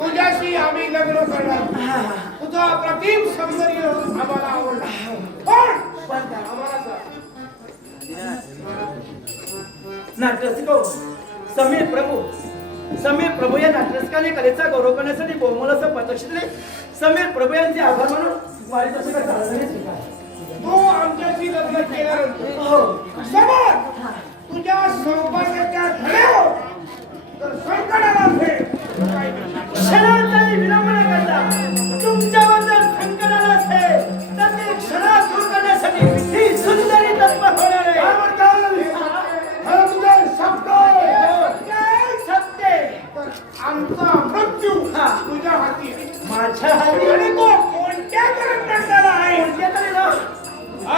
तुझ्याशी आम्ही लग्न करणार. तुझा प्रतिम सौंदर्य आम्हाला आवडला. पण नाट्यरसिको समीर प्रभू या नाट्यरसिकाने कलेचा गौरव करण्यासाठी बहुमोल असं प्रदर्शित दिले. समीर प्रभू यांचे आभार म्हणून वारी तसे काय तू आमच्याशी लग्न केल्यानंतर समोर तुझ्या सौभाग्याच्या धड्यावर तर संकटाला भेट क्षणाचाही विलंब न करता तुमच्यावर जर संकट आलं असेल तर ते क्षणात दूर करण्यासाठी ही सुंदरी तत्पर होणार आहे. सत्य आमचा मृत्यू तुझ्या हाती आहे. माझ्या हाती आणि तो कोणत्या करंटाला आहे? कोणत्या तरी ना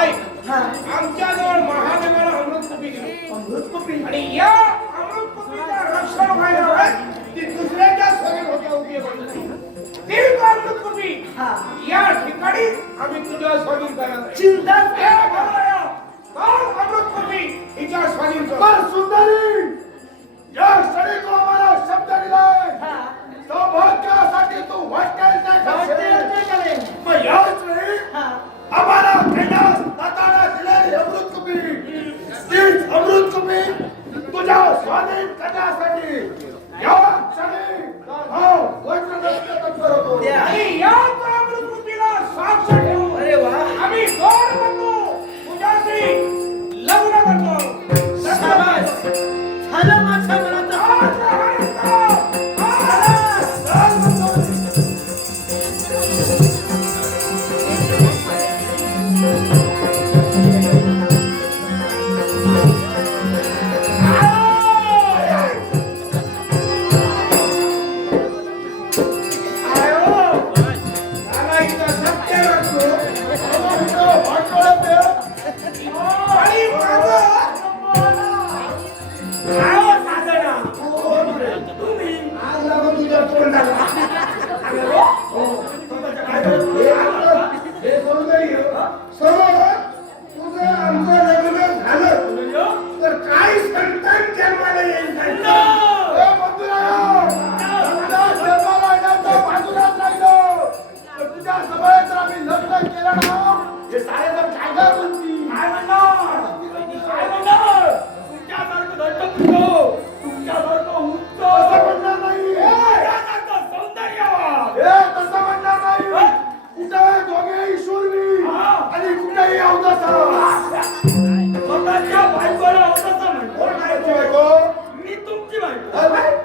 ऐक, आमच्याजवळ महादेवाला अमृतकुपी घेऊ. अमृतकुपी आणि या अमृतकुपीचं रक्षण व्हायला ती दुसऱ्याच्या शरीर होत्या उभी आहे. ती अमृतकुपी या ठिकाणी आम्ही तुझ्या स्वाधीन करणार. चिंता अमृतकुपी हिच्या स्वाधीन कर. पर सुंदरी या क्षणी तो आम्हाला शब्द दिलाय. सौभाग्यासाठी तू वाटेल ते करशील. मग याच वेळी आम्हाला कैलास दाताने दिलेली अमृतकुपी तीच अमृतकुपी तुझ्या स्वाधीन करण्यासाठी या क्षणी वज्रदत्त तत्पर होतो. आणि या अमृतकुपीला साक्ष ठेवून अरे वा आम्ही दोन बंधू तुझ्याशी लग्न करतो. शाबास झालं माझ्या मनाचं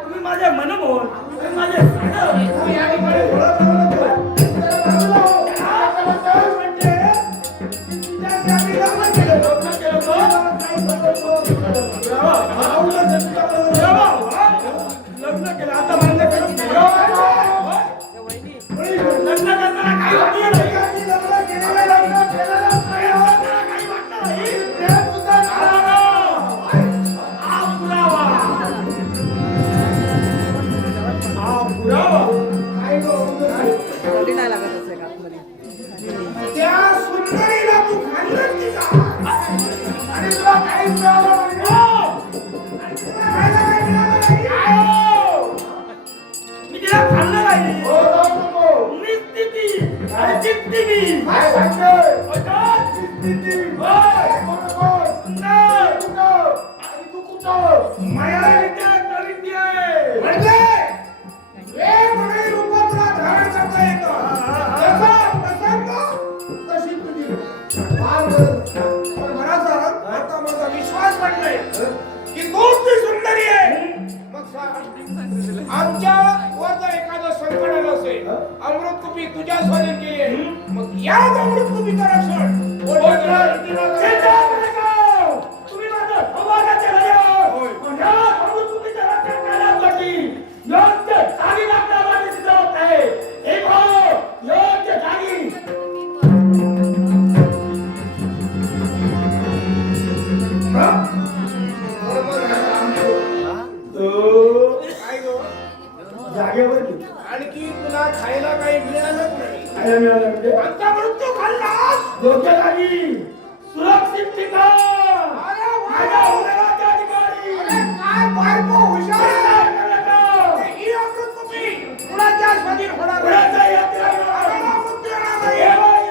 तुम्ही माझ्या मनमोहन माझे लग्न केलं आता मान्य करून लग्न त्या सुंदरीला तू खाल्लं की का? आणि तुला काहीच मिळालं नाही. मी तिला खाल्लं नाही. काय सांगतोय? आणि तू कुठं? माया विद्या प्रविद्या आहे. म्हणजे वेगवेगळी रूपं तुला धारण करता येतं. जसा प्रसंग तशी तुझी रूपं. पण मला सांग, आता माझा विश्वास वाटलाय की तूच ती सुंदरी आहे. मग सांग, आमच्या वर जर एखादं संकट आलं असेल, अमृतकुपी तुझ्या स्वाधीन केली आहे, मग या अमृतकुपीचं रक्षण तुम्ही माझं सौभाग्याचे राजा. या अमृतकुपीचं रक्षण करण्यासाठी योग्य सारी लागणारी जागेवर गेली. आणखी तुला खायला काही मिळालं नाही. खायला मिळालं म्हणजे आता मृत्यू खाल्लास. योग्य जागी सुरक्षित ठिकाण. अरे वा. माझ्या उदराच्या ठिकाणी. अरे काय बायको हुशार आहे. ही अमृत तुम्ही कुणाच्या स्वाधीन होणार नाही. कुणाच्या यात्रा येणार नाही. आम्हाला मृत्यू येणार नाही. येणार नाही.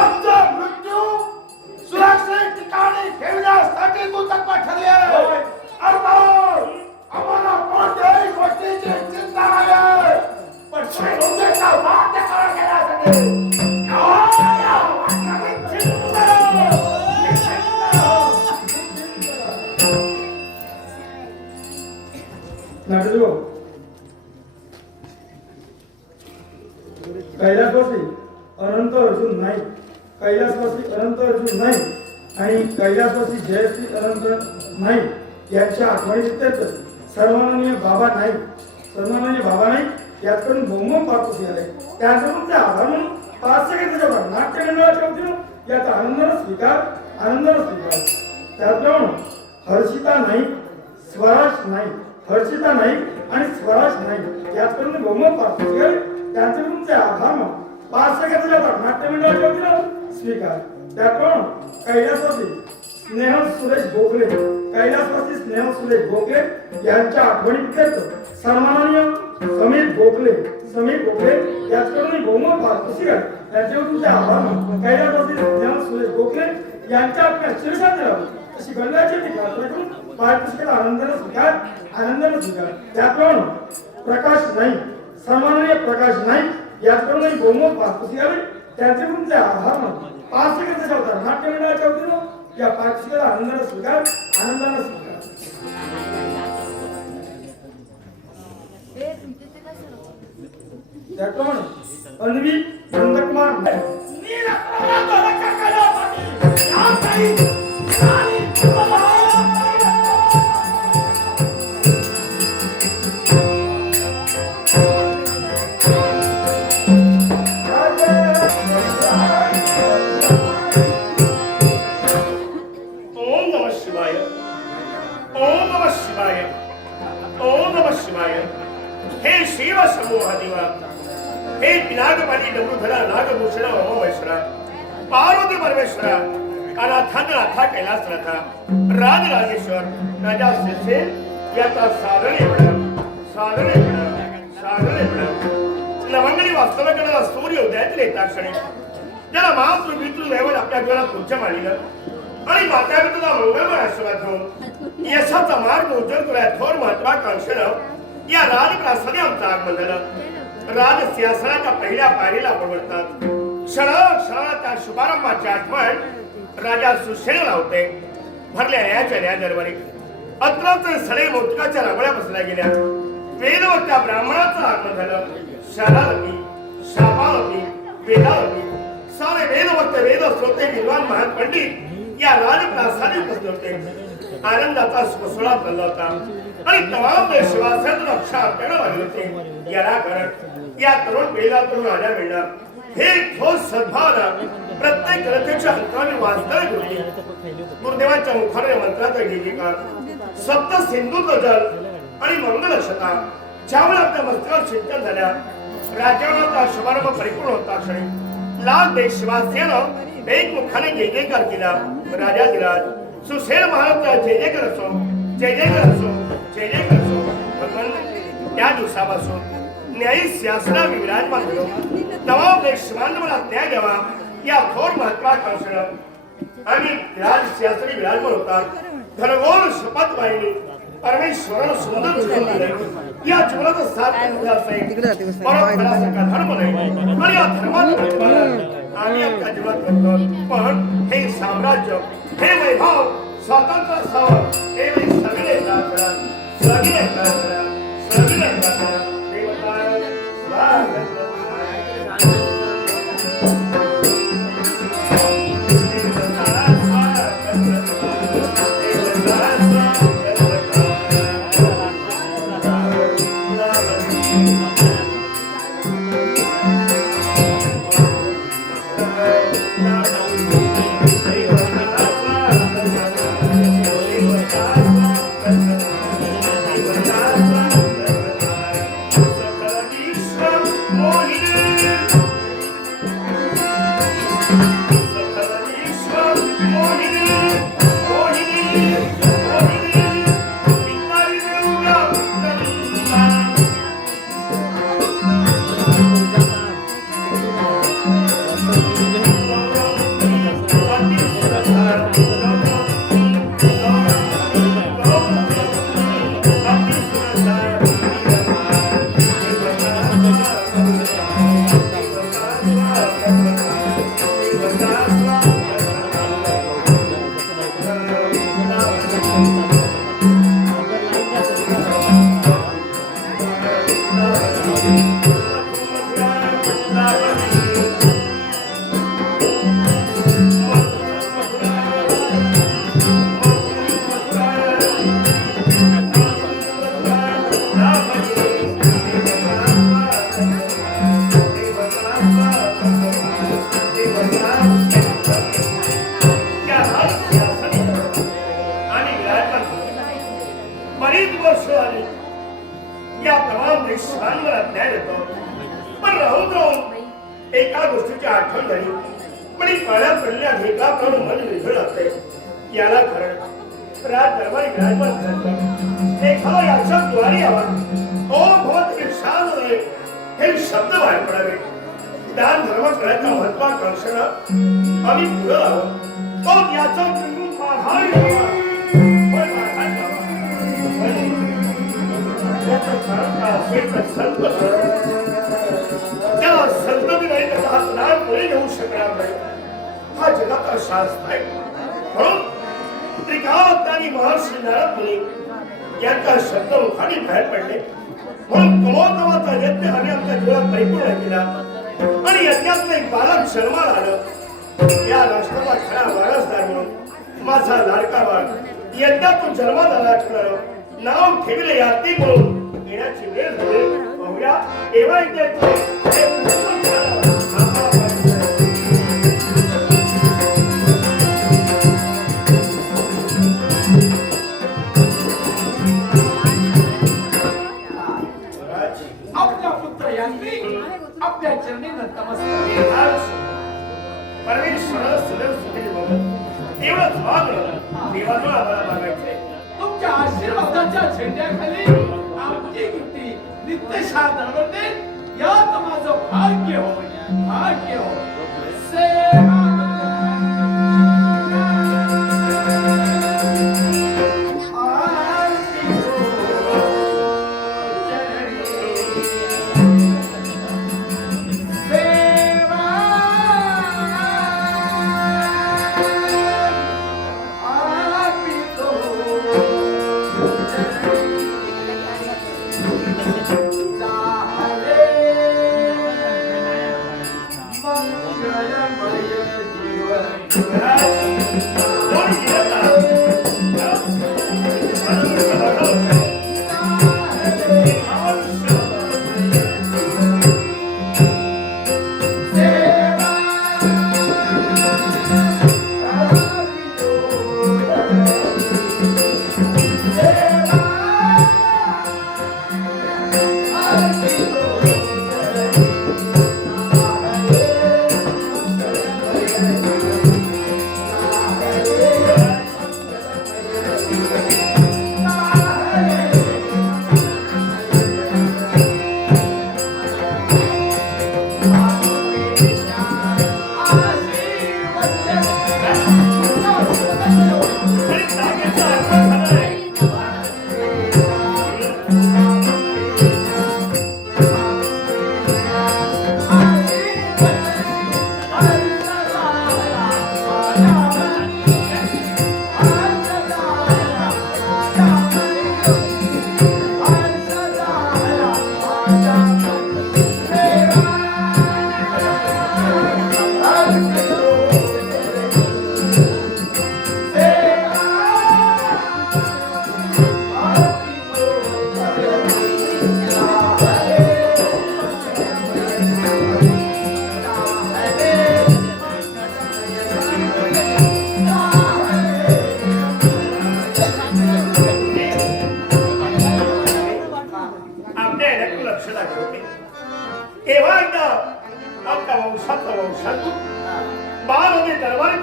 आमचा मृत्यू सुरक्षित ठिकाणी ठेवण्यासाठी तू तत्पर ठरली आहे. आम्हाला कोणत्याही गोष्टीची चिंता नाही. पण तुमच्या वाद्य करून घेण्यासाठी नाटो कैलासवासी अनंत अर्जुन नाही. कैलासवासी अनंत अर्जुन नाही आणि कैलासवासी जयश्री अनंत नाही यांच्या आठवणीत सर्वमान्य बाबा नाही. सर्वमान्य बाबा नाही यातून बहुमत पारतोसी आले. त्यानंतर ते आभार म्हणून 5 सेकंद त्याच्यावर नाट्यमंडळाच्या वतीनं याचा आनंदानं स्वीकार. त्याचप्रमाणे हर्षिता नाही, स्वराज नाही. हर्षिता नाही आणि स्वराज नाही यातून बहुमत पारतोसी आले. त्यांचे तुमचे आभार म्हणून 5 सेकंद त्याच्यावर नाट्यमंडळाच्या वतीनं स्वीकार. त्याचप्रमाणे कैलासवासी स्नेह सुरेश गोखले, कैलासवासी स्नेह सुरेश गोखले यांच्या आठवणीत सन्माननीय समीर गोखले याचकडून बहुमत पारतोसी आहे. त्यांच्यावर तुमचे आभार मानतो. कैलासवासी स्नेह सुरेश गोखले यांच्या आपल्या शिरसात राहावं अशी गंगाची टीका पारितोषिकाला आनंदाने स्वीकार. त्याप्रमाणे प्रकाश नाही, सन्माननीय प्रकाश नाही याचकडून बहुमत पारतोसी आहे. त्यांचे तुमचे आभार मानतो. 5 सेकंदाच्या होतात नाट्यमंडळाच्या वतीनं या पारितोषिकाला आनंदाने स्वीकार. त्याप्रमाणे अन्वी नंदकुमार हे शिव समूह दिवा, हे पिनाकपाणी डमरुधरा नागभूषण ओमेश्वरा, पार्वती परमेश्वरा, अनाथानाथा कैलासनाथा, राजराजेश्वर, राजा शिरसे याचा साधने लवंगणी वास्तवाकडे सूर्य उदयातील येता क्षणी ज्याला मातृ पितृ दैवत आपल्या जीवनात पूज्य मानलं आणि माता पितृला मंगलमय आशीर्वाद घेऊन यशाचा मार्ग उज्ज्वल करूया थोर महत्वाकांक्षेनं या राजप्रासादी आमचं आगमन झालं. राजसिंहासनाच्या पहिल्या पायरीला प्रवर्तात क्षणाला त्या शुभारंभाची आठवण राजा सुशेला होते. भरल्या न्यायाच्या न्याय दरबारी अत्राचे सडे मोदकाच्या रांगोळ्या बसल्या गेल्या. वेदवत्या ब्राह्मणाचं आगमन झालं. शालावती, शापावती, वेदावती सारे वेदवत्ते वेद श्रोते विद्वान महान पंडित या राजप्रासादी उपस्थित होते. आनंदाचा सोहळा चालला होता आणि तमाम देशवासियांना अक्षर करणं लागले होते. याला कारण या तरुण पिढीला तरुण आल्या मिळणार हे ठोस सद्भावना प्रत्येक ग्रंथाच्या अंतराने वाचताना होती. गुरुदेवांच्या मुखाने मंत्राचा गीतिकार सप्त सिंधूचं जल आणि मंगलक्षता ज्यावेळी आपल्या मस्तकावर सिंचन झाल्या राज्याचा शुभारंभ परिपूर्ण होता क्षणी लाख देशवासियानं एकमुखाने जय जयकार केला. राजाधिराज सुशेल महाराज जय जयकार असो, जय जयकार असो, जय जयकार असो. पण त्या दिवसापासून न्यायी सिंहासनावर विराजमान झालो. तमाम देशमान्य मला न्याय द्यावा या थोर महत्वाकांक्षेनं आणि राज सिंहासनी विराजमान होतात. घनघोर शपथ वाहिनी परमेश्वरानं सुंदर जीवन दिले. या जीवनाचा साथ परंपरासारखा धर्म नाही आणि या धर्मात आम्ही आपल्या जीवनात करतो. पण हे साम्राज्य, हे वैभव, स्वातंत्र्य असावं हे सगळे बरीच वर्ष आली या तमाम देशांवर अन्याय येतो पण राहून राहून एका गोष्टीची आठवण झाली म्हणजे पाण्यात पडण्यात एका करून मन विझळ असते याला खरं रात दरबारी ग्राहक एखादा याच्या द्वारी यावा ओम भवत विशाल हे शब्द बाहेर पडावे दान धर्म करायचा महत्वा कळशना आम्ही पुढे आहोत तो याचा बिंदू आधार घ्यावा त्या संततीने त्याचा हात लाल पुढे घेऊ शकणार नाही हा जगाचा शास्त्र आहे म्हणून त्रिकावतानी महर्षी नारद मुनी यांचा शब्द मुखाने बाहेर पडले म्हणून कमोत्तमाचा यज्ञ आम्ही आमच्या जीवनात परिपूर्ण केला आणि यज्ञात एक बालक जन्माला आलं या राष्ट्राचा खरा वारसदार म्हणून माझा लाडका बाळ यज्ञातून जन्माला आला ठरलं नाव ठेवले याती म्हणून येण्याची वेळ झाली पाहूया एव्हा आपला पुत्र यांनी आपल्या चरणी नतमस्तक परमेश्वर सदैव सुखी बाबत एवढंच मागणं देवाजवळ आम्हाला मागायचंय तुमच्या आशीर्वादाच्या झेंड्याखाली आमची कीर्ती नित्यशा दरवळते यात माझं भाग्य होय भाग्य होय सेवा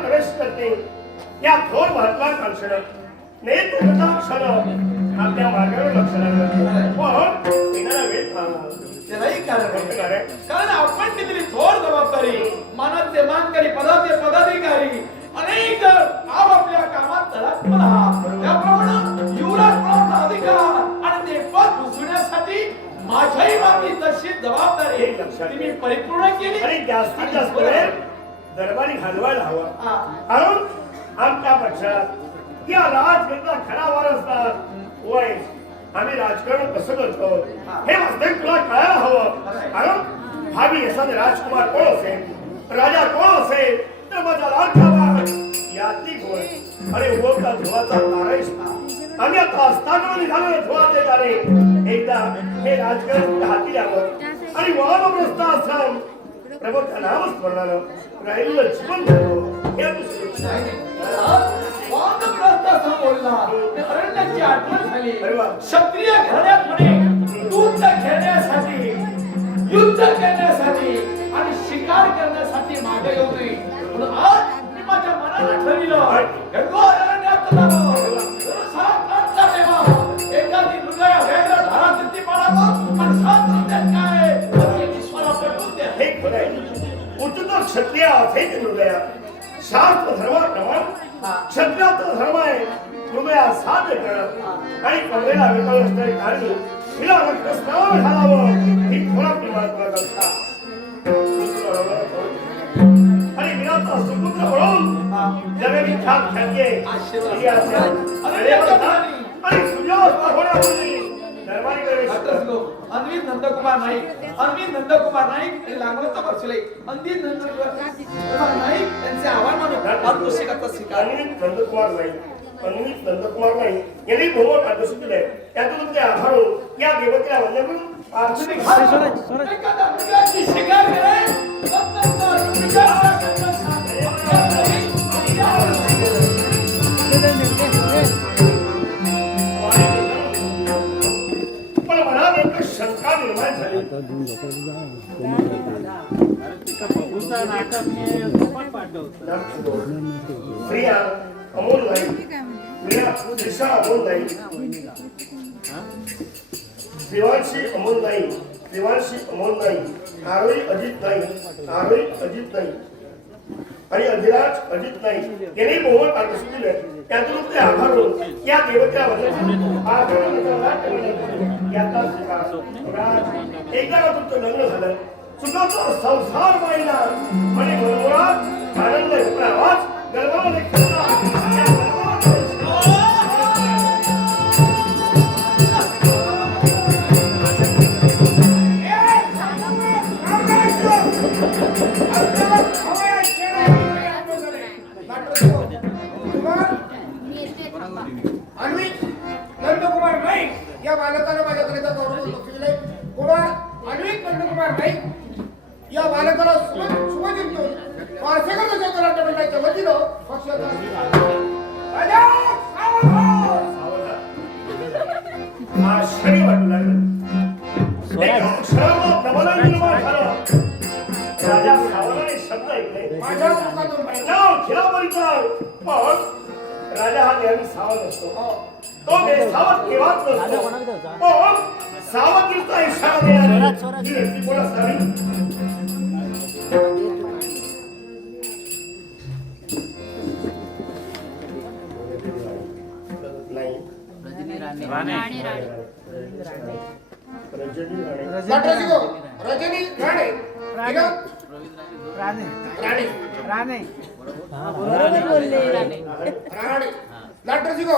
प्रवेश करते या थोर महत्वाकांक्षेनं नेत्रकटाक्षर आपल्या मार्गावर लक्ष लागलं पण येणारा वेळ त्यालाही कारण आहे. कारण कारण आपण दिलेली थोर जबाबदारी मानाचे मानकरी पदाचे पदाधिकारी अनेक जण आपापल्या कामात तळातपण आहात. त्याप्रमाणे युवराज पदाचा अधिकार आणि ते पद भूषवण्यासाठी माझ्याही बाबतीत तशी जबाबदारी एक लक्षात ती मी परिपूर्ण केली आणि जास्तीत जास्त वेळ दरबारी घालवायला हवा हा. कारण आमच्या पक्षात या राजकारणाचा खरा वारसदार वय आम्ही राजकारण कसं करतो हे वास्तविक तुला कळायला हवं. कारण भावी एखादे राजकुमार कोण असेल राजा कोण असेल तर माझा राजकुमार यातली गोळ अरे उगवता धुवाचा तारेश आम्ही आता असताना निघालेलं धुवाचे तारे एकदा हे राजकारण हाती यावं आणि वानप्रस्थ आश्रम प्रभूचं नाम स्मरणानं राहिलेलं जीवन घडवं हे अरण्याची आठवण झाली. अरे वा. क्षत्रिय घराण्यात म्हणे युद्ध खेळण्यासाठी युद्ध करण्यासाठी आणि शिकार करण्यासाठी मागे येऊ नये म्हणून आज मी माझ्या मनाला ठरविलं गंगो अरण्यात जावं. सात आठचा देवा एखादी हृदय वेगळं धारातीर्थी पाडावं आणि सात हृदयात काय असे ईश्वरा पटवून द्या. हे खरं आहे. उच्चत क्षत्रिय असेल हृदया शास्त्र धर्माप्रमाणे क्षत्रियाचा धर्म आहे हृदया साध्य करणं आणि कमरेला वेगळं असणारी कार्य हिला रक्तस्नान घालावं ही थोडा परमात्मा दक्षा आणि विराचा सुपुत्र म्हणून जगविख्यात ख्याती आणि सूर्यास्त होण्यापूर्वी दरबारीकडे अन्वित नंदकुमार नाईक आणि लागवडचा बसले अन्वित नंदकुमार नाईक त्यांचे आव्हान मानून पारितोषिकाचा स्वीकार. अन्वित नंदकुमार नाईक यांनी बहुमत पारितोषिक दिलंय त्यातून तुमचे आभार होऊन या देवतेला वंदन करून आर्थिक एखाद्या मृगाची शिकार करे पण मनात एक शंका निर्माण झाली प्रिया अमोल नाही प्रिया दिशा अमोल नाही देवांशी अमोल नाही देवांशी अमोल नाही आरोही अजित नाही आणि अधिराज अजित नाही यांनी बहुमत पारितोषिक दिलं त्यातून ते आभार होऊन या देवतेला एकदा तुमचं लग्न झालं सुखाचा संसार पाहिला आणि मनमुरात आनंद होता आवाज गर्भामध्ये अन्वित नंदकुमार नाईक या बालकाला माझ्याकरिता गौरव बक्षिले. कुमार अन्वित नंदकुमार नाईक या बालकाला शुभ जिंकून पार्सेकर कराटे मंडळाच्या वतीनं पक्षाचा राजा आश्चर्य वाटू लागलं एक क्षणाला प्रबोधन निर्माण झालं राजा सावराने शब्द ऐकले माझ्या मुखातून नाव खिलापरीचा पण राजा हा नेहमी सावध असतो तो बेसावध केव्हाच नसतो पण सावधीचा इशारा देणारी ही व्यक्ती कोण असावी नाही रजनी राणे लाटरसिंग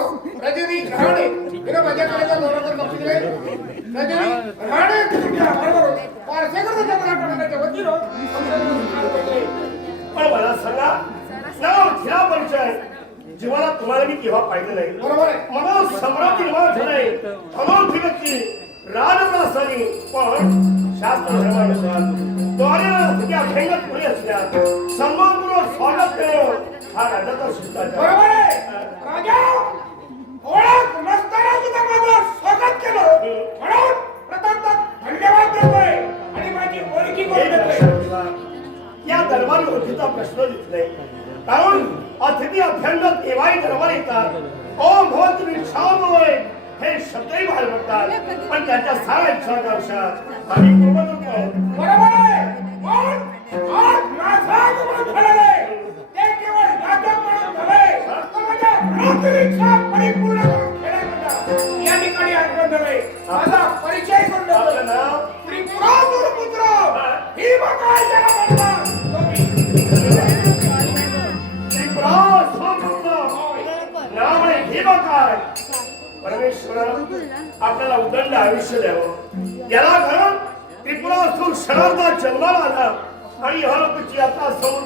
रजनी राणे हिनं माझ्याकडे गौरव बक्षिले. रजनी राणे बरोबर पार्सेकर कराटे वतीनं पण मला सांगा नाव खिला परिचय जीवनात तुम्हाला मी केव्हा पाहिलं नाही बरोबर आहे. मला सम्राट निर्माण झालाय अनोळखी व्यक्ती राजप्रासादी पण शास्त्र धर्मानुसार द्वारे अभ्यंगत पुढे असल्या सन्मानपूर्वक स्वागत करणं हा राजाचा शिष्टाचार. बरोबर आहे. राजा ओळख नसताना सुद्धा माझं स्वागत केलं म्हणून प्रथमतः धन्यवाद देतोय आणि माझी ओळखी करून देतोय. या दरबारी ओळखीचा प्रश्न दिसलाय कारण अतिथी अभ्यंग केव्हाही दरबार येतात ओम भवत विक्षामोय हे शब्दही बाहेर पडतात पण त्याच्या सारा इच्छाकांक्षात आम्ही पूर्ण करतो. बरोबर आहे. पण आज माझा आगमन झालेले ते केवळ नाटक म्हणून नव्हे तर माझ्या लोकनिरीक्षा परिपूर्ण करून खेळायला या ठिकाणी आगमन झाले. माझा परिचय करून देतो. आपलं नाव त्रिपुरासुर पुत्र भीमकाय ज्याला म्हणतात तो मी. त्रिपुरास नाव आहे भीमकाय. परमेश्वर आपल्याला उदंड आयुष्य द्यावं. याला घरून त्रिपुरासूर क्षणार्धात जन्माला आला आणि हरपची आता समोर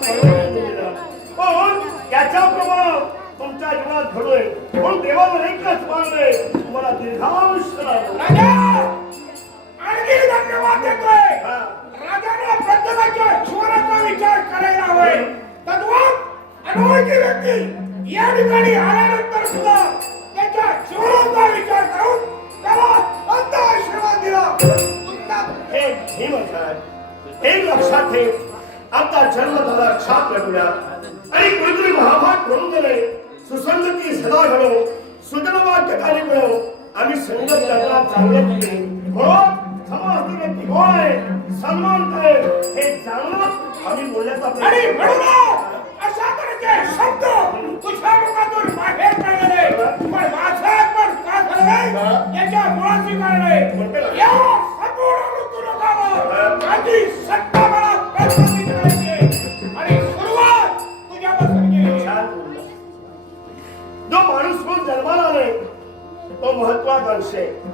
दिला. पण याच्याप्रमाणे तुमच्या जीवनात घडोय म्हणून देवाला एकच मानले तुम्हाला दीर्घायुष्य लाभो. राजा आणखी धन्यवाद देतोय. हा. राजाने प्रत्येकाच्या जीवनाचा विचार करायला हवे. तद्वात अनोळखी व्यक्ती या ठिकाणी आल्यानंतर सुद्धा त्याच्या जीवनाचा विचार करून त्याला अंत आशीर्वाद दिला. उत्तम. हे भीमकाय हे लक्षात ठेव. आता जन्म झाला छाप लागला आणि कुणीतरी महाभारत म्हणून गेले. सुसंगती सदा घडो सुजनवाक्य कार्य करो आम्ही संगत जगतात चांगले केले म्हणून समाज व्यक्ती कोण आहे सन्मान काय हे जाणून आम्ही बोलण्याचा आणि प्रयत्न म्हणून अशा तऱ्हेचे शब्द तुझ्या मुखातून बाहेर पडलेले पण माझा पण का झाले याच्या मुळाची कारण आहे. या संपूर्ण ऋतुलोकावर आधी सत्ता मला प्रस्थापित करायची आणि सुरुवात तुझ्यापासून केली. छान बोलला. जो माणूस म्हणून जन्माला आले तो महत्वाकांक्षी आहे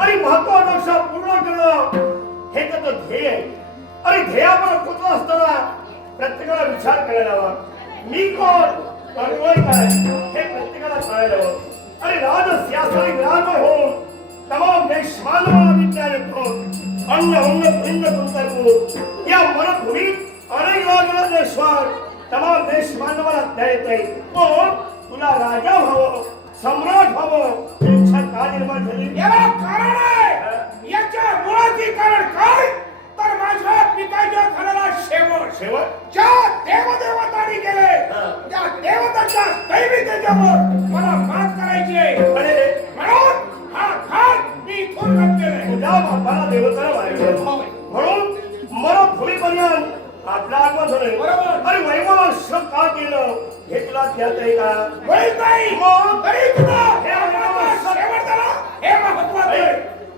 आणि महत्वाकांक्षा पूर्ण करणं हे त्याचं ध्येय आहे. आणि ध्येयावर पोचला असताना प्रत्येकाला विचार करायला हवा मी कोण करतोय काय हे प्रत्येकाला कळायला हवं. आणि राजसिंहासनी विराजमान होऊन तमाम देश मानवाला विचार येतो अन्न उन्न भिन्न तुमचा या मनभूमीत अनेक राजराजेश्वर तमाम देश मानवाला न्याय येते. पण तुला राजा व्हावं सम्राट व्हावं इच्छा का निर्माण झाली. याला कारण आहे. याच्या मुळाची कारण काय तर माझ्या पित्याच्या झालेला शेवट ज्या देवदेवतांनी केले त्या देवतांच्या दैवितेच्यावर मला मात करायची आहे. म्हणून हा घाट मी इथून रद्द केले. तुझ्या बापाला देवताला मारलं म्हणून मरभूमीपर्यंत आपला आगमन झाले. बरोबर. आणि वैभव का केलं हे तुला ध्यात आहे का. वैद नाही मग तरी तुला हे महत्त्वाचं शेवट झाला हे महत्वाचं आहे.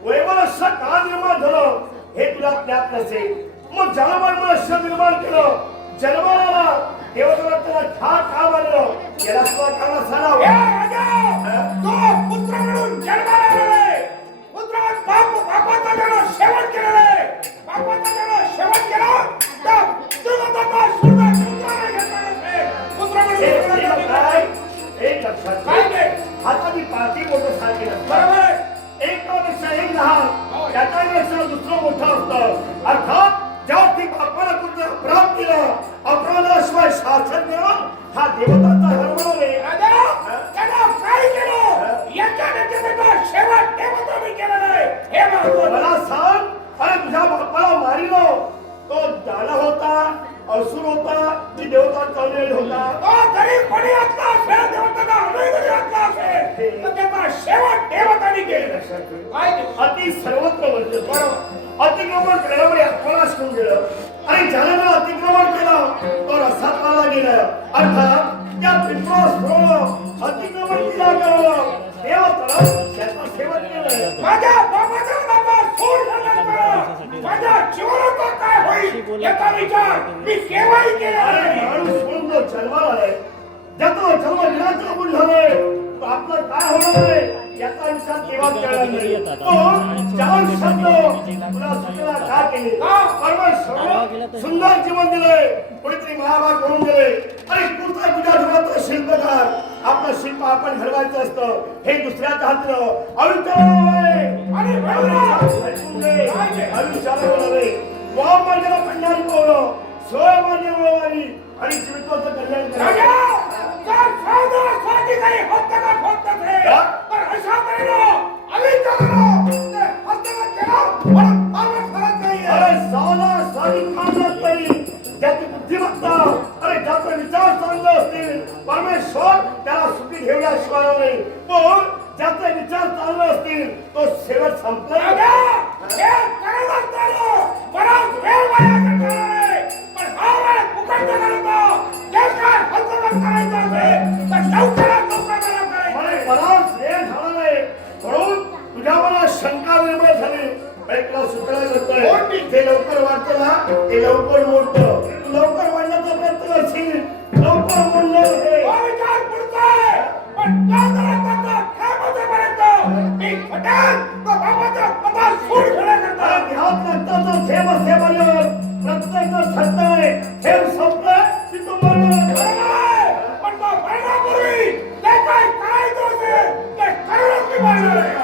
वैभव का निर्माण झालं हे तुला ज्ञात नसेल. मग जन्माला निर्माण केलं जन्माला देवताला त्याला ठाक का मारलं याला तुला कारण हे सांगावं. राजा तो पुत्र म्हणून जन्माला आलेले पुत्र बापाचा त्याला शेवट केलेले बापाचा त्याला शेवट केला त्या देवताचा सुद्धा निर्माण घेतला नसेल. पुत्र म्हणून हे जन्माला काय आलेले. एक लक्षात काय ठेव. ते? हाताची पाठी मोठं सारखी नसतात. बरोबर आहे. एकापेक्षा एक लहान त्याच्यापेक्षा दुसरं मोठं असतं. अर्थात ज्यावरती बापाला कुठलं अपराध केलं अपराधाशिवाय शासन केलं हा देवतांचा धर्म आहे. राजा त्याला काय केलं याच्या त्याचा शेवट देवतांनी केलेला आहे हे महत्त्वाचं. मला सांग अरे तुझ्या बापाला मारिलं तो दानव होता असुर होता की देवता चाललेला होता. तो जरी कोणी असला असेल देवताचा अनुभव जरी असला असेल तर त्याचा शेवट देवतांनी केलेला आहे. काय ते? अति सर्वत्र वर्जन बरोबर अतिक्रमण केल्यामुळे अपराध करून गेलं आणि ज्याने अतिक्रमण केलं तो रसात आला गेला. अर्थात त्या पितृ अतिक्रमण केला गेलं देवताला त्याचा सेवक केलं. माझ्या बाबाचा बाबा सोड झाल्यानंतर माझ्या जीवनाचा काय होईल याचा विचार मी केव्हाही केला अरे नाही. माणूस म्हणून जो जन्माला आलाय ज्याचा जन्म निराकरण झालाय तो आपलं काय होणार आहे याचा विचार केव्हा केला नाही. पण चार शब्द तुला सूचना का केली परमेश्वर सुंदर जीवन दिलंय कोणीतरी महाभाग म्हणून गेले आणि पुढचा तुझ्या जीवनाचा शिल्पकार आपलं शिल्प आपण घडवायचं असतं हे दुसऱ्याच्या हातनं अविचार आणि वाव मांडलेला कल्याण पावलं सोय मांडली आणि जीवितवाचं कल्याण राजा करायचं. जर साधा स्वाधिकारी हस्तगत होत नसेल तर अशा तऱ्हेनं अविचारानं ते हस्तगत केलं म्हणून पावलं ठरत नाहीये. अरे साला सारी कामत नाही ज्याची बुद्धिमत्ता अरे ज्याचा विचार विचार चांगले असतील परमेश्वर त्याला सुखी ठेवल्याशिवाय नाही, पण ज्याचे विचार चांगले असतील तो शेवट संपला. हे करत असताना बराच वेळ वाया घालणार आहे, पण हा वेळ फुकट घालवतो. जे काय हलगर्जीपणा करायचं असेल तर लवकरात लवकर मला करायचं मला आहे. बराच वेळ झाला नाही, म्हणून तुझ्या मनात शंका निर्माण झाली. तुला सुचना करतोय जे लवकर वाटतं ना ते लवकर मोडतं. तू लवकर वाढण्याचा प्रयत्न करशील, लवकर मोडणार हे. तो विचार पुढचा आहे, पण तो जरा करतो थांबवतेपर्यंत मी फटाक तो बाबाचा पदार सूड घेण्याकरता मला ध्यान रक्ताचा थेंब असेपर्यंत प्रत्येक छंदने थेंब संपलं की तो मरणार. बरोबर आहे, पण तो मरण्यापूर्वी जे काय करायचं असेल ते करूनच मी मरणार आहे.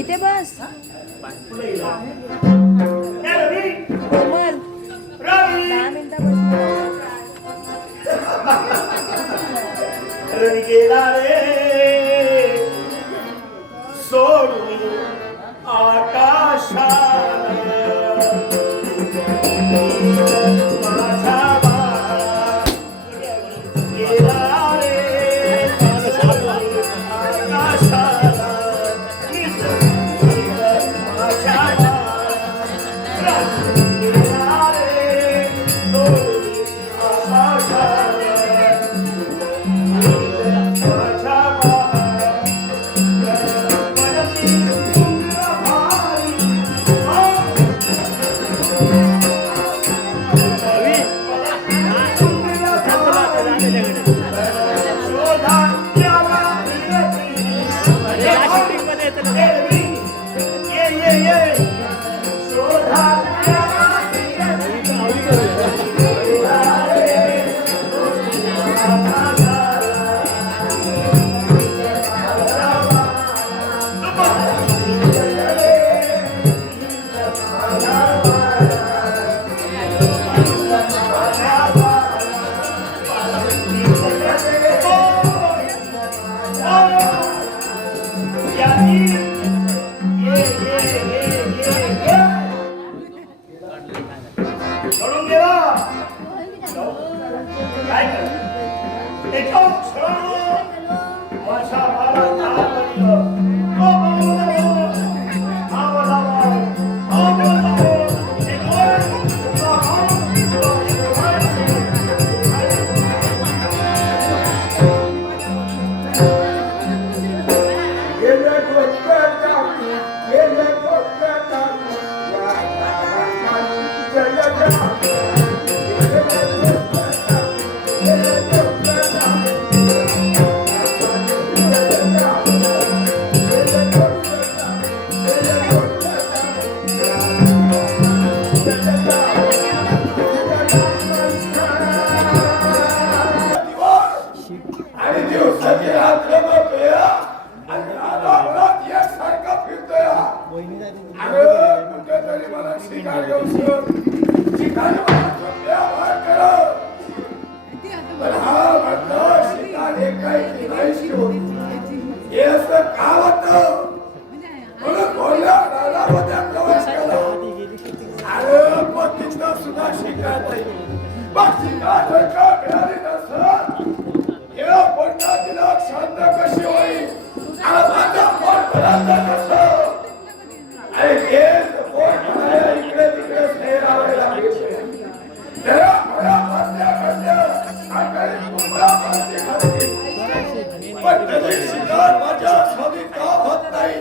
इथे बस कोमल 10 मिनिटं बस गेला रे सोडून आकाशाला तरी मला शिकार घेऊन शिकार बाहेर करा. पण हा म्हणतो शिकार हे काही नाही शिव. हे असं का होतं म्हणून बोलल्या राजामध्ये प्रवेश केला. अरे पण तिथं सुद्धा शिकार नाही. मग शिकार जर का मिळाली नसत हे पडला तिला शांत कशी होईल. आणि माझा पोट भरायचं कसं. अरे हे पोट भरायला इकडे तिकडे शहरावर लागले. जरा मला मधल्या आणि काही कुंभा मारती खाती. पण कधी शिकार माझ्या स्वामी का होत नाही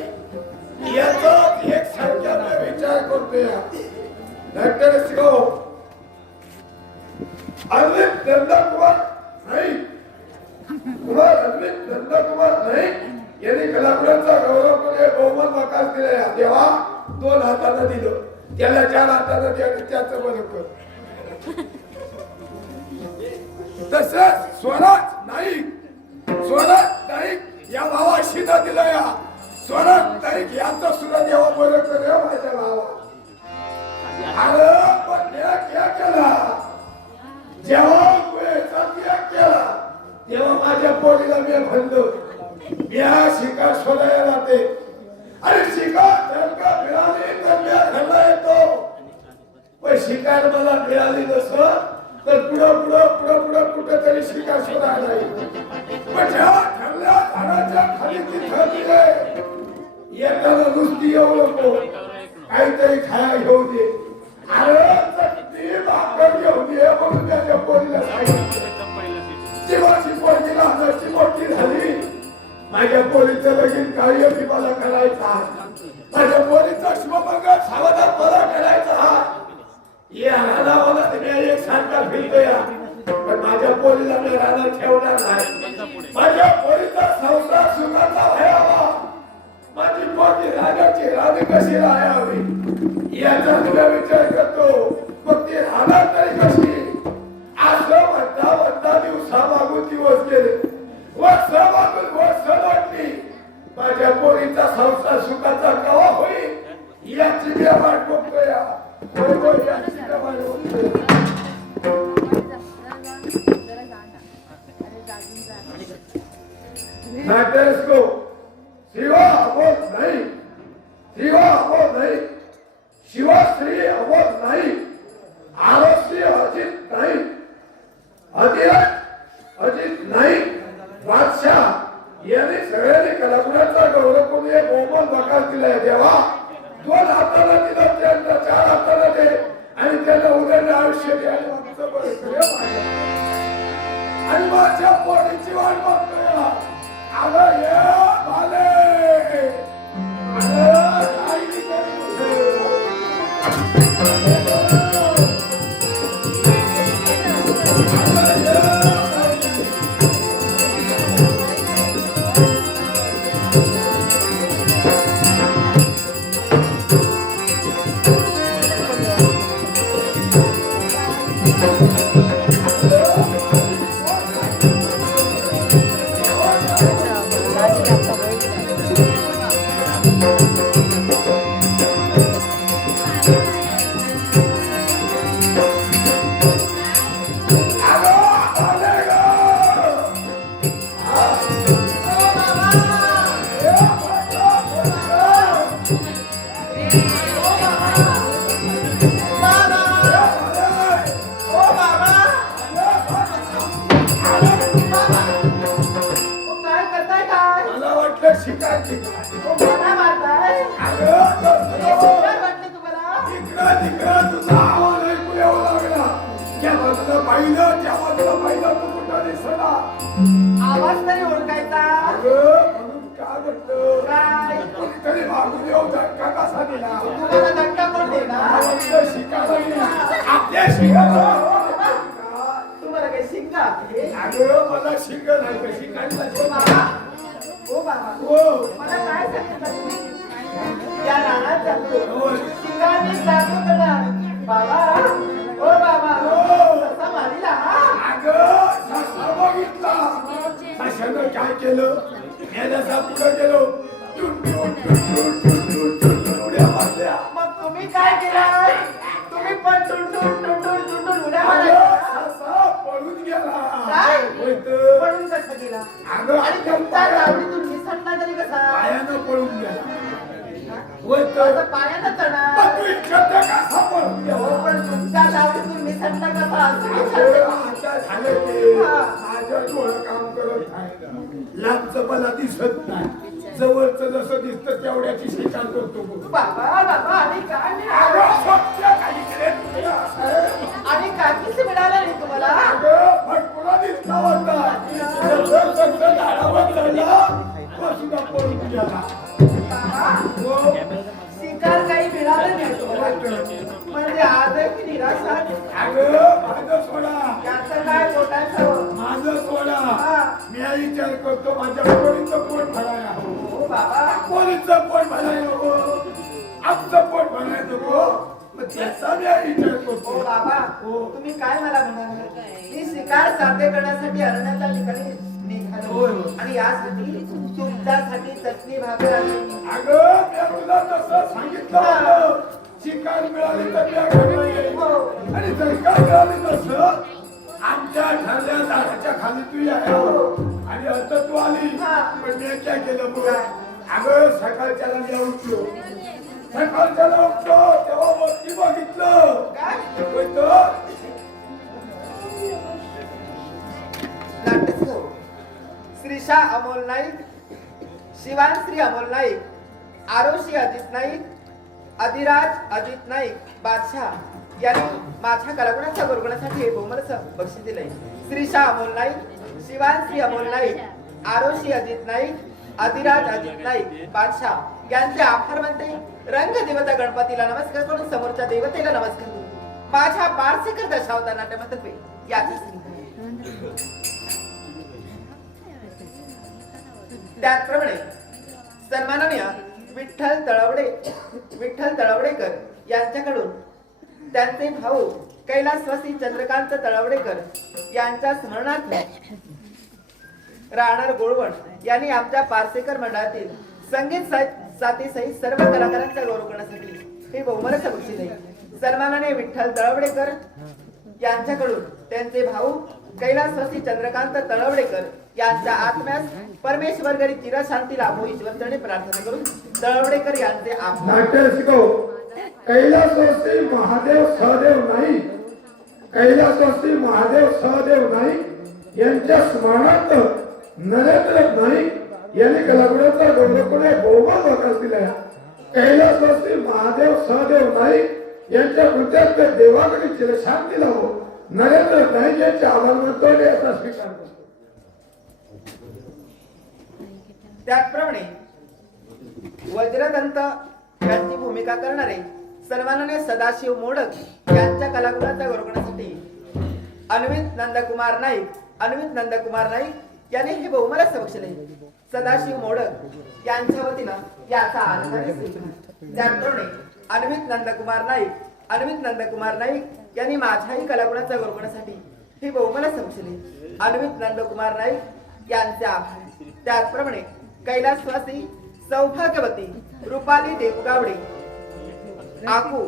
याचा एक संख्याने विचार करतोय. डॉक्टर शिको अरविंद नंदकुमार नाईक कुमार अरविंद नंदकुमार नाईक यांनी कलाकारांचा गौरव करून बहुमान माकास दिला. तेव्हा 2 हाताने दिलं. त्याला 4 हाताने त्याचं बरोबर. तसंच स्वराज नाईक या भावाशी न दिलं. या स्वराज नाईक यांचं सुद्धा देवा बरोबर माझ्या भावा. अरे पण त्या केला जेव्हा त्याग केला तेव्हा माझ्या पोरीला मी म्हणलो मी हा शिकार शोधायला जाते. अरे शिकार जर का मिळाली तर मी घरला येतो. पण शिकार मला मिळाली नसत तर पुढं कुठेतरी शिकार शोधायला येईल. पण ज्या ठरल्या झाडाच्या खाली तिथं दिले येताना नुसती येऊ नको काहीतरी खाया घेऊ दे. अरे ती भाकर घेऊन ये म्हणून त्याच्या पोरीला सांगितलं. जीवाची पोरगी लहानाची मोठी झाली. माझ्या पोरीचं लगीन कार्य मी मला करायचा. माझ्या पोरीचा शुभमंगल सावधान मला करायचा. या राधावाला तुम्ही एक सारखा फिरतोय. पण माझ्या पोरीला मी राधा ठेवणार नाही. माझ्या पोरीचा संसार सुखाचा व्हावा. माझी पोरगी राजाची राणी कशी राहावी याचा तुला विचार करतो. मग ती राहणार तरी कशी. असं म्हणता दिवसामागून दिवस गेले. वर्ष वाटली. माझ्या पोरीचा संसार सुखाचा कवा होईल याची मी वाट बघतोय. शिवश्री अवध नाही. आरश्री अजित नाही. अजित नाही. बादशाह यांनी सगळ्यांनी कलाकारांचा गौरव करून एक बहुमान प्रकार दिलाय. देवा 2 हाताला दिलं त्यांना 4 हाताला दे आणि त्यांना उद्याला आयुष्य दे. आणि माझ्या पोरीची वाट बघतोय. अगं ये भाले आवाज तरी ओळखायचा. कोणीतरी मागून येऊ धक्का कसा दिला. तुम्हाला धक्का कोण देणार. आपल्या शिकायला तुम्हाला काही शिंगा मला शिंग नाही शिकायला. ओ बाबा मला काय सांगितलं तुम्ही या रानात जातो शिंगाने जातो कडा. बाबा ओ बाबा ससा मारिला. बघितला सशानं काय केलं. पुढे गेलो उड्या मारल्या. मग तुम्ही काय काय केलं तुम्ही पण टुंटून उड्या अगं, मारायच्या ससा पळून गेला. काय? होय तर. पळून कसं गेला अगं, आणि तुमच्या गावडीतून निसटला तरी कसा पायानं पळून गेला. होय तर. असं पायानं मग चढा तू इच्छा कसा पळून हो गेला? पण तुमच्या गावडीतून निसटला कसा असं अगं, विचारते. आता झालं ते. हा. माझं डोळं काम करत नाही. लांबचं मला दिसत नाही. जवळचं जसं दिसतं तेवढ्याची शिकार करतो बघ. बाबा आणि काय अगं, मिळालं फक्त काही केलं तुला. आणि काकीच मिळालं नाही तुम्हाला अगं, फटकुरा दिसला होता. जसं जसं झाडावर चढला, तो सुद्धा पळून गेला. बाबा हो. शिकार काही मिळालं नाही तुम्हाला म्हणजे आजही निराशा अगं, माझं सोडा. याचं काय बोटायचं माझं सोडा. हा. मी हा विचार करतो माझ्या पोरीचं पोट भरायला हवं. हो बाबा पोरीचं पोट भरायला हवं. आमचं पोट भरायला नको. मग त्याचा मी हा विचार हो करतो. बाबा तुम्ही काय मला म्हणाल मी शिकार साध्य करण्यासाठी अरण्याच्या ठिकाणी निघालो होय, होय. आणि यासाठी तुमच्यासाठी चटणी भाकर आणली अगं, मी तुला तसं सांगितलं होतं. शिकार मिळाली तर मी घरी येईन. हो. आणि जर का मिळाली नसलं, आमच्या ठरल्या झाडाच्या खाली तू यायला आणि आता तू आली. हा. पण मी काय केलं बघ. अगं, सकाळच्याला मी उठलो. सकाळच्याला उठलो तेव्हा वरती बघितलं. काय होय तर. नाट्य श्रीशा अमोल नाईक शिवानश्री अमोल नाईक आरोशी अजित नाईक अधिराज अजित नाईक बादशाह यांनी माझ्या कलागुणाच्या गुणगुणासाठी बहुमल बक्षीस दिले. श्रीशा अमोल नाईक शिवानश्री अमोल नाईक आरोशी अजित नाईक अधिराज अजित नाईक बादशाह यांचे आभार मानते. रंग देवता गणपतीला नमस्कार करून समोरच्या देवतेला नमस्कार करून माझ्या पारसेकर दशावतार नाट्यमंतर्फे याचे त्याचप्रमाणे सन्माननीय विठ्ठल तळवडेकर यांच्याकडून त्यांचे भाऊ कैलासवासी चंद्रकांत तळवडेकर यांच्या स्मरणार्थ राहणार गोळवण यांनी आमच्या पारसेकर मंडळातील संगीत साथीसहित सर्व कलाकारांच्या गौरव करण्यासाठी हे बहुमलाचं बक्षीस आहे. सन्माननीय विठ्ठल तळवडेकर यांच्याकडून त्यांचे भाऊ कैलासवासी चंद्रकांत तळवडेकर यांच्या आत्म्यास परमेश्वर घरी चिरशांती लाभो ईश्वरचरणी प्रार्थना करून तळवडेकर यांचे आभार. नाट्य शिकव. कैलासवासी महादेव सहदेव नाईक, कैलासवासी महादेव सहदेव नाईक यांच्या स्मरणार्थ नरेंद्र नाईक यांनी कलागुणाचा गौरवपणे बहुमान प्रकार दिला. कैलासवासी महादेव सहदेव नाईक यांच्या कृत्यात देवाकडे चिरशांती लावो नरेंद्र नाईक यांचे आभार मानतो आणि याचा स्वीकार करतो. त्याचप्रमाणे वज्रदंत यांची भूमिका करणारे सन्माननीय सदाशिव मोडक यांच्या कलागुणाच्या गौरवण्यासाठी अन्वित नंदकुमार नाईक यांनी हे बहुमलाचं बक्षीस दिले. सदाशिव मोडक यांच्या वतीनं याचा आनंदाने स्वीकार. त्याचप्रमाणे अन्वित नंदकुमार नाईक यांनी माझ्याही कलागुणाच्या गौरवण्यासाठी हे बहुमलाचं बक्षीस दिले. अन्वित नंदकुमार नाईक यांचे आभार. त्याचप्रमाणे कैलासवासी सौभाग्यवती रुपाली देवगावडे आकू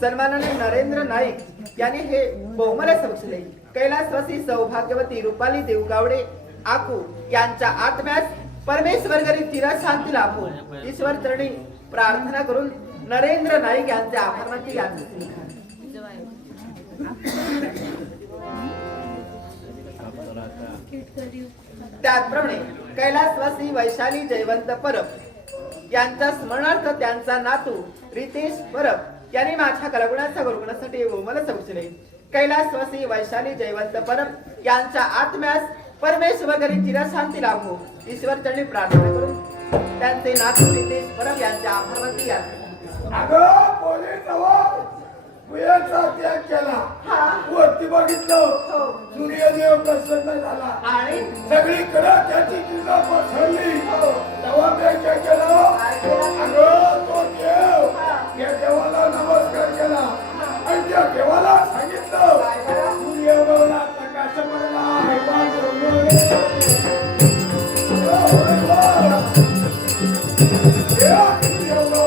सन्माननीय नरेंद्र नाईक यांनी हे बहुमलाचं बक्षीस दिले. कैलासवासी सौभाग्यवती रुपाली देवगावडे आकू यांच्या आत्म्यास परमेश्वर घरी चिरशांती लाभो ईश्वर चरणी प्रार्थना करून नरेंद्र नाईक यांचे आभार मानते. यांचे त्याचप्रमाणे कैलासवासी वैशाली जयवंत परब यांच्या स्मरणार्थ त्यांचा नातू रितेश परब यांनी माझ्या कलागुणाच्या गुणगुणासाठी बहुमलाचं बक्षीस दिले. कैलासवासी वैशाली जयवंत परब यांच्या आत्म्यास परमेश्वर घरी चिरशांती लाभो ईश्वर चरणी प्रार्थना करून त्यांचे नातू रितेश परब यांचे आभार मानते. अगं, पोलीस नवाब भुयाचा त्याग केला. वरती बघितलं सूर्यदेव प्रसन्न झाला आणि सगळीकडे त्याची चिन्ह पसरली. तेव्हा मी काय केलं? अगं, तो देव त्या देवाला नमस्कार केला आणि त्या देवाला सांगितलं सूर्य उगवला प्रकाश पडला भगवान उगवले. देवा, सूर्य उगवला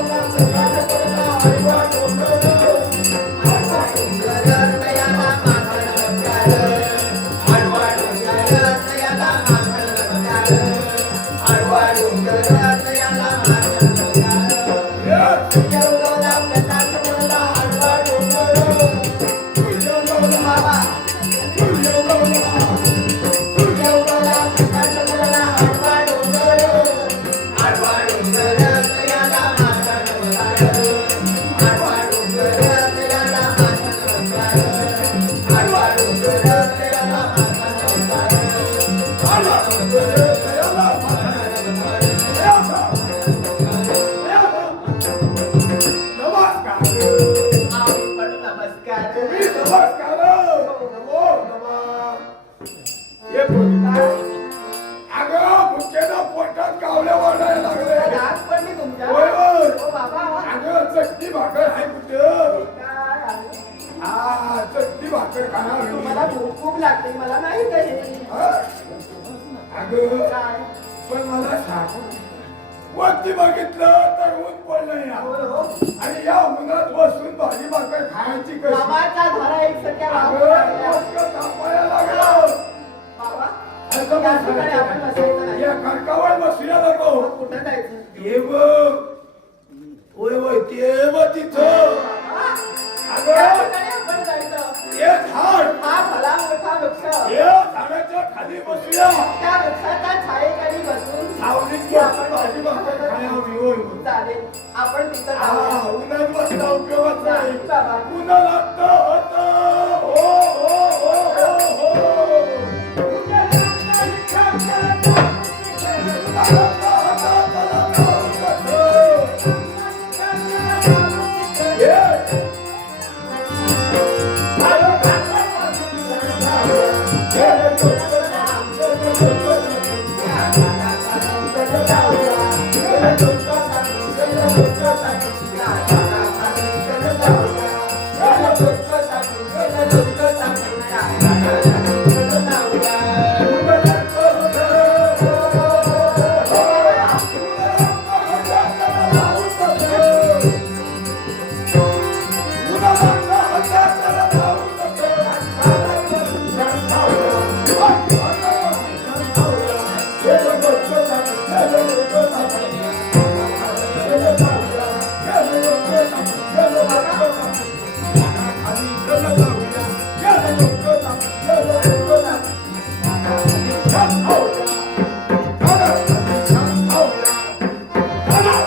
मला भूक खूप लागते मला नाही काही अगं काय पण मला सांग वरती बघितलं तर ऊन पडलं या आणि या उन्हात बसून भाजी भाकर खायची कशी बाबाचा धरा एक सध्या तापायला लागलं बाबा असं या ठिकाणी आपण बसायचं नाही. या खडकावर बसूया नको कुठं जायचं ये बघ होय होय ते बघ तिथं या अगं ठिकाणी आपण जायचं हे झाड हा भला मोठा वृक्ष हे झाडाच्या खाली बसूया त्या वृक्षाच्या छायेखाली बसून सावलीत बसून भाजी भाकर खायावी होय होय. चालेल आपण तिथं हा, जाऊया. उन्हात बसला उपयोगाचा नाही. नाही बाबा उन्हा लागतं होतं. हो, हो, हो, हो, हो. उन्हा लागतं होतं. ये.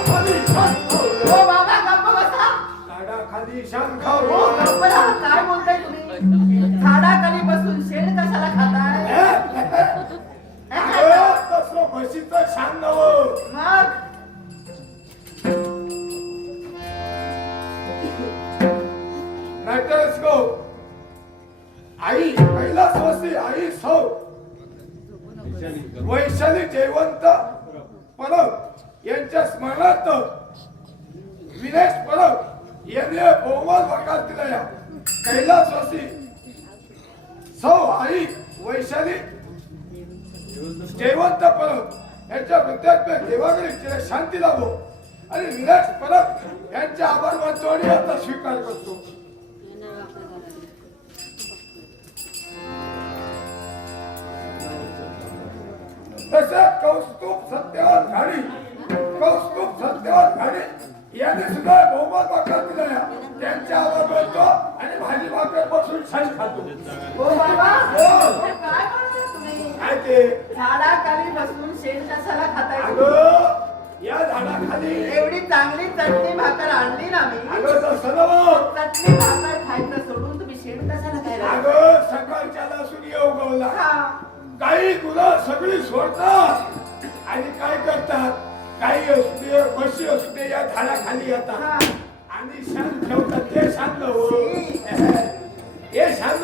हो बाबा गप्प बसा खाली शान हो खाऊ गप्प राहा. काय बोलताय तुम्ही झाडाखाली बसून शेण कशाला खाताय अगं, तसं म्हशीचं छान नवं मग नाहीतरच गो आई कैलासवासी आई सौ वैशाली जयवंत परब यांच्या स्मरणार्थ विनेश परब यांनी बहुमान वकार दिला या कैलासवासी सौ आई वैशाली जयवंत परब यांच्या वृद्धात्म्य देवाकडे तिला शांती लाभो आणि विनाश परब यांच्या आभार मानतो आणि याचा स्वीकार करतो तसेच कौस्तुभ सत्यवान घाडी कौस्तुभ सत्यवान घाडी यांनी सुद्धा बहुमत वाकर दिला या त्यांच्या आभार मानतो आणि भाजी भाकर बसून छान खातो हो बाबा हो. काय बोलताय तुम्ही काय ते झाडाखाली बसून शेण कशाला खाताय अगं या झाडाखाली एवढी चांगली चटणी भाकर आणली ना मी अगं तसं नव्हं. चटणी भाकर खायचं सोडून तुम्ही शेण कशाला खायला अगं सकाळच्या सूर्य उगवला हा काही गुरं सगळी सोडतात आणि काय करतात काही असू दे म्हशी असू दे या झाडाखाली येतात हा. आणि शान ठेवतात ते शान हे शान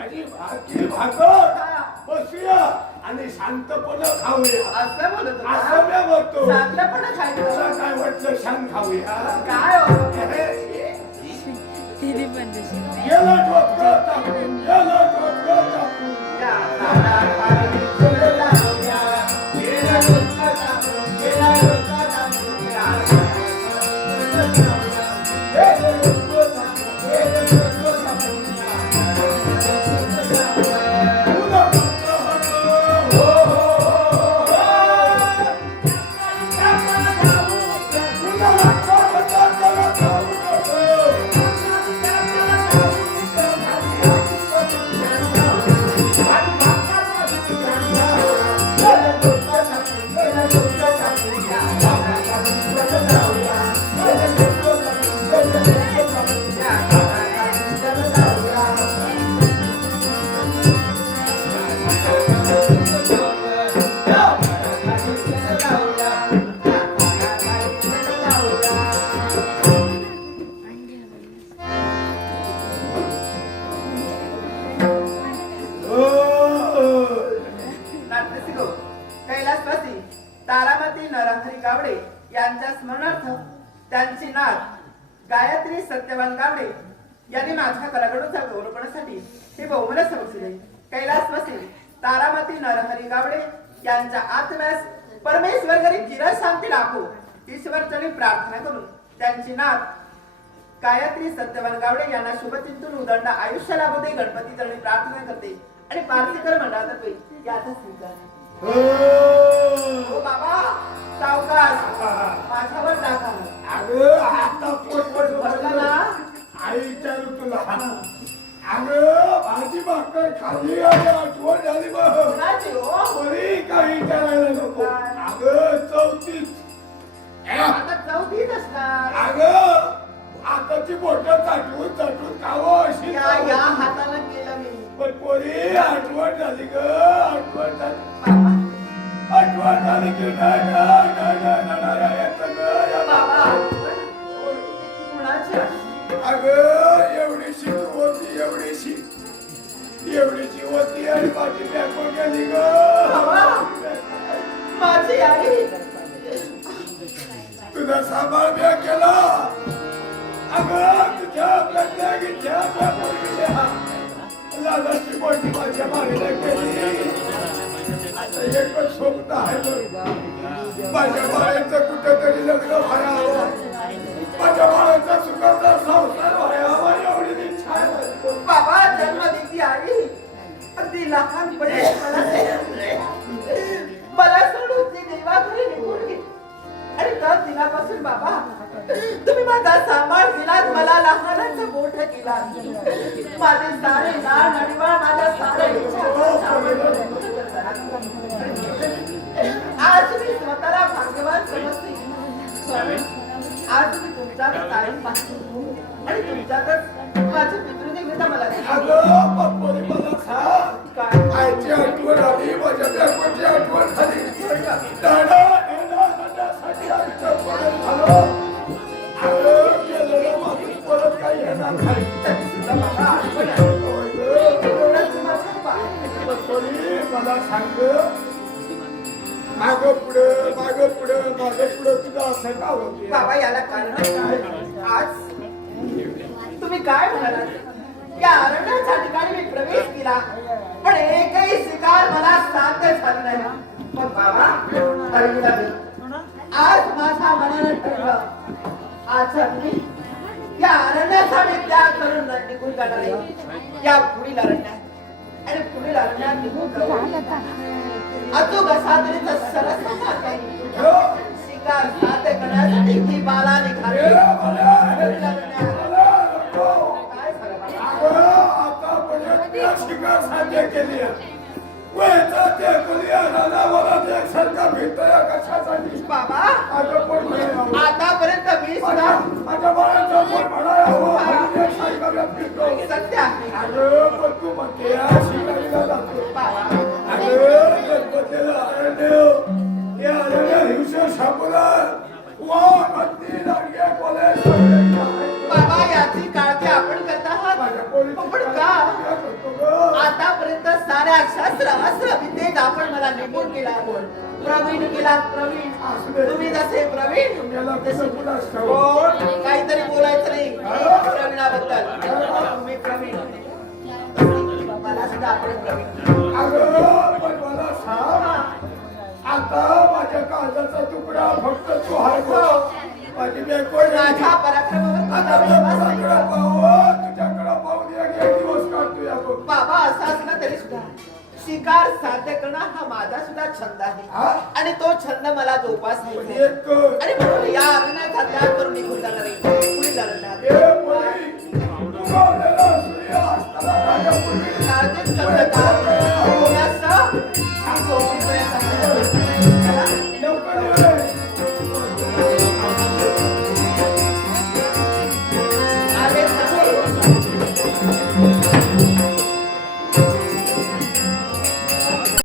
आणि भाकरी भाकर बसूया आणि शांतपणे खाऊया असं बोलत होता. असं मी म्हणतो चांगलंपणा तुला खायचं काय वाटलं शान खाऊया काय हो गेलं डोकं टाकून गेलं डोकं टाकून त्या झाडाखाली फुलं लावूया. गेलं डोकं टाकून, गेलं डोकं टाकून, त्या झाडाखाली फुलं लावूया. गेलं डोकं टाकून, गेलं डोकं टाकून, त्या झाडाखाली फुलं लावूया. तुला म्हणतं होतं, हो, हो, हो, हो. तुला म्हणतं होतं, त्यांची नात गायत्री सत्यवान गावडे यांनी माझ्या कलागुणाचा गौरव करण्यासाठी हे बहुमान समक्ष दिले. कैलासवासी तारामती नरहरी गावडे यांच्या आत्म्यास परमेश्वर घरी चिर शांती लाभो ईश्वरचरणी प्रार्थना करून त्यांची नात गायत्री सत्यवान गावडे यांना शुभचिंतन उदंड आयुष्य लाभू दे गणपती चरणी प्रार्थना करते आणि पारसीकर मंडळातर्फे याचा स्वीकार. हो बाबा सावकाश माझ्यावर टाका. अगं आता पोटपोट बसला ना आई विचारू तुला अगं भाजी भाकर खाल्ली आणि आठवण झाली बघ. कोणाची हो बरी काही करायला नको. अगं 34 आता चौथीत असणार. अगं आताची बोट चाटून खावं अशी या हाताला केलं मी. पण पोरी आठवण झाली ग आठवण झाली बाबा आठवण झाली की नाही येतं ग या बाबा बाबा. कुणाची अगं एवढीशी तू होती एवढीची होती आणि माझी बॅको गेली ग. माझी आई तुझा सांभाळ म्या केला. अगं तुझ्या प्रत्येकीच्या लालाची मोठी माझ्या मागेला केली. आता एकच स्वप्न आहे बघ. माझ्या बाळाचं कुठेतरी लग्न व्हायला हवं. माझ्या बाळाचा सुखाचा संसार व्हायला हवा एवढी इच्छा आहे माझी. बाबा जन्म देती आई अगदी लहानपणी मला सोडून ती देवाघरी निघून गेली आणि त्या दिनापासून बाबा तुम्ही माझा सांभाळ केलात. मला लहानाचं मोठं केला. माझे सारे लाड अडीवाळ माझ्या सारे आज मी स्वतःला भाग्यवान समजते. आज मी तुमच्यात कायम पाहतो आणि तुमच्यातच माझे पितृदेवता मला अगं पप्पोनी मला सांग काय आईची आठवण आली माझ्या बॅकोची आठवण झाली. दादा येण्यासाठी आम्ही चौपदर झालो. अगं गेलेलं माणूस परत काही येणार नाही. बाबा आठवण आहे. होय गं. एवढंच माझं पाय. पप्पोनी मला सांग मागं पुढं तुझं असं का होते. बाबा याला कारण काय? आज तुम्ही काय म्हणालात? या अरण्याच्या ठिकाणी मी प्रवेश केला पण एकही शिकार मला साध्य झाला नाही. पण बाबा तरी लागेल. आज माझ्या मनानं ठरलं आज मी या अरण्यासाठी त्याग करून निघून जाणार आहे. या पुढील अरण्यात आणि पुढील अरण्यात निघून जाऊ. अचूक असा तरी तर सरस शिकार साध्य करण्यासाठी ती बाला निघाली. शिकार साध्य केली सरकार भेटतोय कशासाठी. बाबा अगं पण म्हणावं. आतापर्यंत मी सुद्धा माझ्या बाळाचा पण म्हणावं फिरतो. सत्य आहे. अगं पण तू म्हणते या शिकारीला जातो. बाबा अगं गणपतीला अरण्य या अरण्य हिंसा शापूला वाघ हत्ती लांडगे कोल्हे सगळे आहेत. बाबा याची काळजी आपण करत आहात. पण का आतापर्यंत साऱ्या शास्त्र अस्त्र विद्येत आपण मला निपुण केला. प्रवीण केला प्रवीण. तुम्ही जसे प्रवीण तसे कोण काहीतरी बोलायचं नाही प्रवीणाबद्दल. तुम्ही प्रवीण मला सुद्धा आपण प्रवीण. अगं पण मला सांग आता माझ्या काळजाचा तुकडा फक्त तू आहे माझी बेको माझ्या पराक्रमावर आता तुझा विश्वास नाही. तुझ्याकडे पाहून एक दिवस काढतोय आपण. बाबा असं असलं तरी सुद्धा शिकार साध्य करणं हा माझा सुद्धा छंद आहे आणि तो छंद मला जोपासायचा आहे. एक कर. आणि म्हणून या अरण्याचा त्याग करून निघून जाणार आहे. पुढील अरण्यात हे पोरी, तू गावलेला सूर्य असताना माझ्या पूर्वी काळजीच करत का?